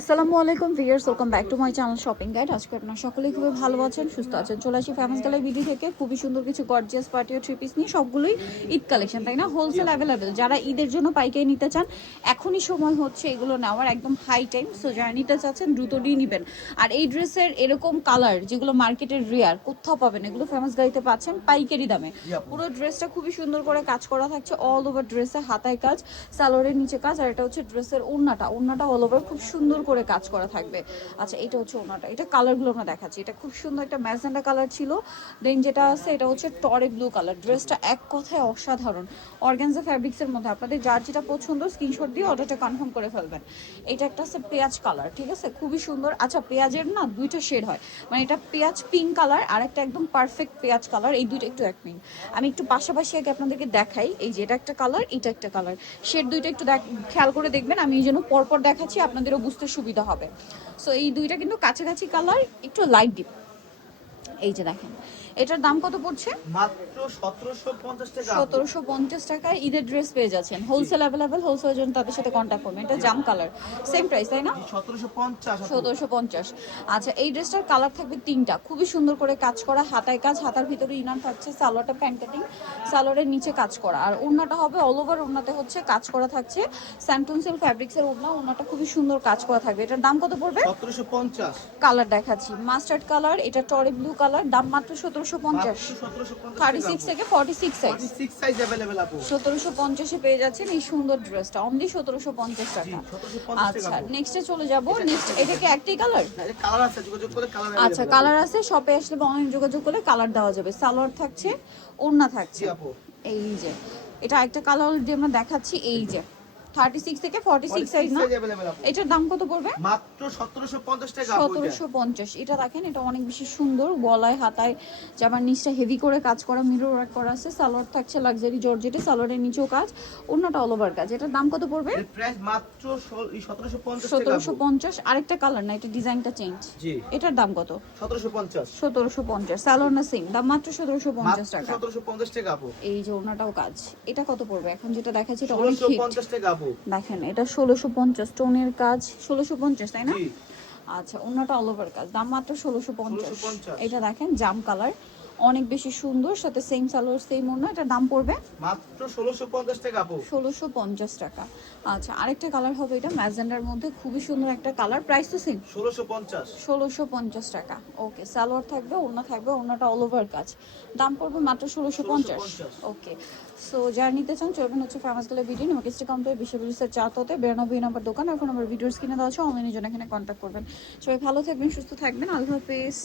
আসসালামু আলাইকুম viewers welcome back to my channel shopping guide. আজকে আপনারা সকলেই খুবই ভালো আছেন সুস্থ আছেন। চলে আসি ফেমাস গালাই বিডি থেকে। খুবই সুন্দর কিছু গর্জিয়াস পার্টি ও থ্রি পিস নিয়ে সবগুলোই ঈদ কালেকশন তাই না? হোলসেল অ্যাভেলেবেল যারা ঈদের জন্য পাইকারি নিতে চান এখনই সময় হচ্ছে এগুলো নেওয়ার একদম হাই টাইম সো যারা নিতে চাচ্ছেন দ্রুত নিয়ে নেবেন। আর এই ড্রেসের এরকম কালার যেগুলো মার্কেটের রেয়ার কোথাও পাবেন এগুলো ফেমাস গাড়িতে পাচ্ছেন পাইকারি দামে। পুরো ড্রেসটা খুবই সুন্দর করে কাজ করা থাকছে অল ওভার ড্রেসে হাতায় কাজ সালোয়ারের নিচে কাজ আর এটা হচ্ছে ড্রেসের ওড়নাটা। ওড়নাটা অল ওভার খুব সুন্দর করে কাজ করা থাকবে। আচ্ছা এটা হচ্ছে ওড়নাটা এটা কালারগুলো আমরা দেখাচ্ছি। এটা খুব সুন্দর একটা ম্যাজেন্ডা কালার ছিল। দেন যেটা আছে, এটা হচ্ছে টরে ব্লু কালার। ড্রেসটা এক কথায় অসাধারণ। অর্গানজা ফ্যাব্রিক্সের মধ্যে আপনাদের যার যেটা পছন্দ স্ক্রিনশট দিয়ে অর্ডারটা কনফার্ম করে ফেলবেন। এটা একটা আছে পেঁয়াজ কালার, ঠিক আছে? খুবই সুন্দর। আচ্ছা পেঁয়াজের না দুইটা শেড হয়। মানে এটা পেঁয়াজ পিঙ্ক কালার, আর একটা একদম পারফেক্ট পেঁয়াজ কালার। এই দুইটা একটু এক মিনিট। আমি একটু পাশাপাশি আগে আপনাদেরকে দেখাই। এই যে এটা একটা কালার, এটা একটা কালার। শেড দুইটা একটু খেয়াল করে দেখবেন। আমি এই জন্য পরপর দেখাচ্ছি, আপনাদেরও বুঝতে সুবিধা হবে। সো এই দুইটা কিন্তু কাছাকাছি কালার একটু লাইট ডিপ এই যে দেখেন। এটার দাম কত পড়ছে? মাত্র সতেরোশো পঞ্চাশ টাকা। সতেরোশো পঞ্চাশ টাকায় ঈদের ড্রেস পেয়ে যাচ্ছেন। হোলসেল অ্যাভেলেবেল হোলসেল জন্য তাদের সাথে কন্ট্যাক্ট করবেন। এটা জাম কালার সেম প্রাইস তাই না? সতেরোশো পঞ্চাশ। সতেরোশো পঞ্চাশ। আচ্ছা এই ড্রেসটার কালার থাকবে তিনটা। খুবই সুন্দর করে কাজ করা হাতায় কাজ হাতার ভিতরে ইনার থাকছে সালোয়ারটা প্যান্ট কাটিং সালোয়ারের নিচে কাজ করা। আর ওড়নাটা হবে অল ওভার ওড়নাতে হচ্ছে কাজ করা থাকছে। স্যান্টনসিল ফ্যাব্রিক্সের ওড়না ওড়নাটা খুবই সুন্দর কাজ করা থাকবে। এটার দাম কত পড়বে? সতেরোশো পঞ্চাশ। কালার দেখাচ্ছি। মাস্টার্ড কালার এটা টরে ব্লু কালার দাম মাত্র সতেরোশো পঞ্চাশ সতেরোশো পঞ্চাশ। থার্টি সিক্স থেকে forty six size size available আপু। সতেরোশো পঞ্চাশে পেয়ে যাচ্ছেন এই সুন্দর ড্রেসটা অনলি সতেরোশো পঞ্চাশ টাকা। আচ্ছা নেক্সটে চলে যাব নেক্সট এটা কি একটাই কালার কালার আছে যোগাযোগ করে কালার আচ্ছা কালার আছে শপে আসলে বা অনলাইন যোগাযোগ করলে কালার দেওয়া যাবে। সালোয়ার থাকছে ওড়না থাকছে। এই যে এটা একটা কালার যে আমরা দেখাচ্ছি এই যে। থার্টি সিক্স থেকে ফর্টি সিক্স সাইজ না? এটার দাম কত পড়বে? মাত্র সতেরোশো পঞ্চাশ টাকা আপু এটা। দেখেন এটা অনেক বেশি সুন্দর। গলায় হাতায় জামার নিচটা হেভি করে কাজ করা মিরর ওয়ার্ক করা আছে। সালোয়ার থাকছে লাক্সারি জর্জেটে সালোয়ারের নিচেও কাজ। অন্যটা অল ওভার কাজ। এটার দাম কত পড়বে? এর প্রাইস মাত্র সতেরোশো পঞ্চাশ টাকা সতেরোশো আপু। পঞ্চাশ। আরেকটা কালার না এটা ডিজাইনটা চেঞ্জ জি। এটার দাম কত? সতেরোশো পঞ্চাশ। সতেরোশো পঞ্চাশ। সালোয়ার না সেম দাম মাত্র সতেরোশো পঞ্চাশ মাত্র টাকা। সতেরোশো পঞ্চাশ টাকা আপু। এই যে ওনাটাও কাজ। এটা কত পড়বে? এখন যেটা দেখাচ্ছি এটা অনেক ষোলোশো হিট পঞ্চাশ টাকা আপু। দেখেন এটা ষোলোশো পঞ্চাশ টোনের কাজ। ষোলোশো পঞ্চাশ তাই না? আচ্ছা অন্যটা অল ওভার কাজ। দাম মাত্র ষোলোশো পঞ্চাশ। 1650 এটা দেখেন জাম কালার অনেক বেশি সুন্দর সাথে সেম সালোয়ার সেম ওনা এটার দাম পড়বে? মাত্র ষোলোশো পঞ্চাশ টাকা আপু। ষোলোশো পঞ্চাশ টাকা। আচ্ছা আরেকটা কালার হবে এটা ম্যাজেন্ডার মধ্যে খুবই সুন্দর একটা কালার প্রাইস তো সেম ষোলোশো পঞ্চাশ। ষোলোশো পঞ্চাশ টাকা। ওকে সালোয়ার থাকবে ওনা থাকবে ওনাটা অল ওভার কাজ। দাম পড়বে মাত্র ষোলোশো পঞ্চাশ। 1650 ওকে সো যারা নিতে চান চলবেন হচ্ছে ফেমাস গেলে ভিডিও আমাকে স্টে কম্পিউটার বিশ্ব বিলিসের চাততে বিরানব্বই নম্বর দোকান এখন আমার ভিডিওস কিনে দেওয়া আছে অনলাইনের জন্য এখানে কন্ট্যাক্ট করবেন। সবাই ভালো থাকবেন সুস্থ থাকবেন আল্লাহ হাফেজ।